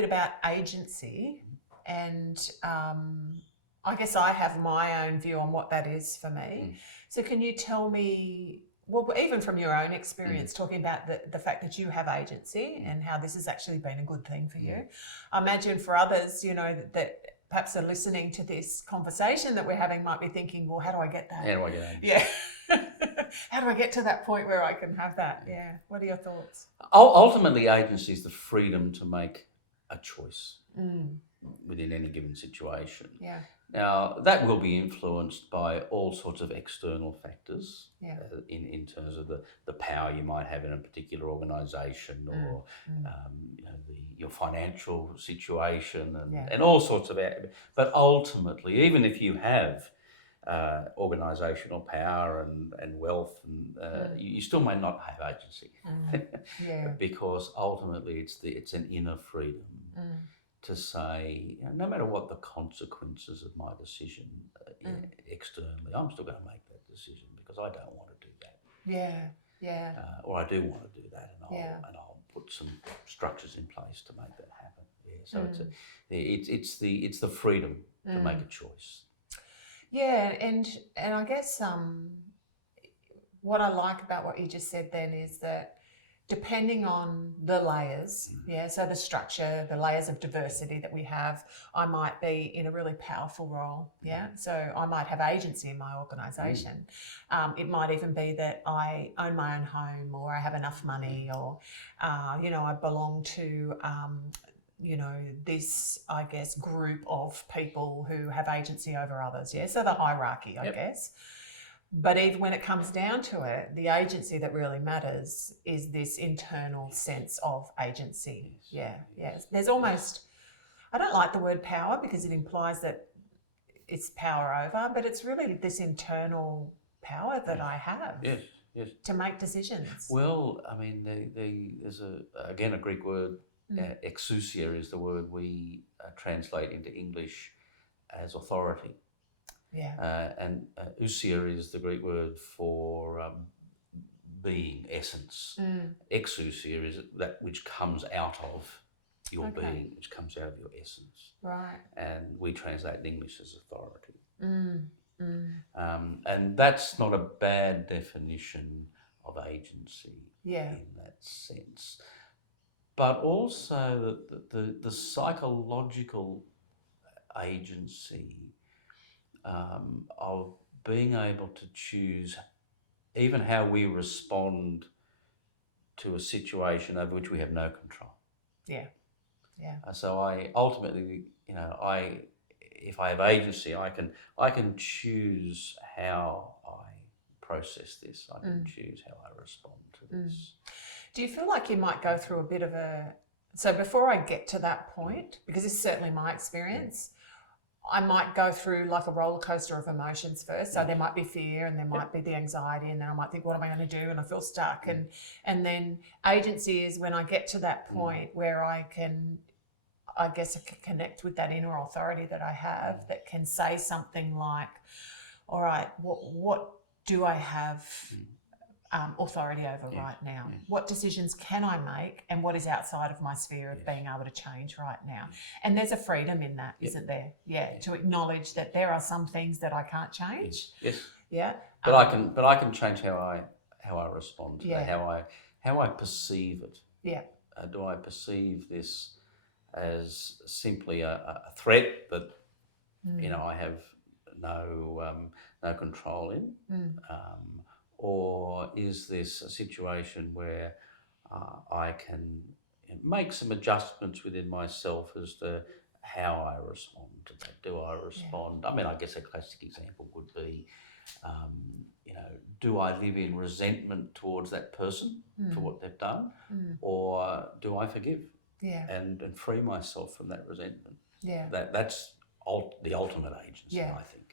bit about agency, and I guess I have my own view on what that is for me. So can you tell me, well, even from your own experience, talking about the fact that you have agency and how this has actually been a good thing for you. I imagine for others, you know, that perhaps are listening to this conversation that we're having might be thinking, well, how do I get that? How do I get agency? Yeah. How do I get to that point where I can have that? Yeah. What are your thoughts? Ultimately, agency is the freedom to make a choice within any given situation. Yeah. Now, that will be influenced by all sorts of external factors in terms of the power you might have in a particular organisation or you know, your financial situation and all sorts of... But ultimately, even if you have organisational power and wealth, and you still may not have agency because ultimately it's an inner freedom to say, you know, no matter what the consequences of my decision externally, I'm still going to make that decision because I don't want to do that. Yeah. Or I do want to do that, and I'll put some structures in place to make that happen. Yeah. So it's the freedom to make a choice. Yeah, and I guess what I like about what you just said then is that depending on the layers, so the structure, the layers of diversity that we have, I might be in a really powerful role, so I might have agency in my organisation. It might even be that I own my own home, or I have enough money, or, you know, I belong to... you know, this, I guess, group of people who have agency over others, so the hierarchy, I guess. But even when it comes down to it, the agency that really matters is this internal sense of agency. Yes. There's almost, I don't like the word power because it implies that it's power over, but it's really this internal power that I have to make decisions. Well, I mean, there's a Greek word, exousia is the word we translate into English as authority. And ousia is the Greek word for being, essence. Exousia is that which comes out of your being, which comes out of your essence. Right. And we translate in English as authority. And that's not a bad definition of agency in that sense. But also the psychological agency of being able to choose even how we respond to a situation over which we have no control. So I ultimately, you know, if I have agency, I can choose how I process this. I can choose how I respond to this. Do you feel like you might go through a bit of a... So before I get to that point, because this is certainly my experience, I might go through like a roller coaster of emotions first. So there might be fear, and there might be the anxiety, and then I might think, what am I going to do? And I feel stuck. And then agency is when I get to that point where I can connect with that inner authority that I have that can say something like, all right, what do I have authority over right now? What decisions can I make, and what is outside of my sphere of being able to change right now? And there's a freedom in that, isn't there? To acknowledge that there are some things that I can't change. But I can change how I respond to that, how I perceive it. Do I perceive this as simply a threat that you know I have no control in? Or is this a situation where I can make some adjustments within myself as to how I respond to that? Do I respond? I mean, I guess a classic example would be, you know, do I live in resentment towards that person for what they've done? Or do I forgive and free myself from that resentment? That's the ultimate agency, I think.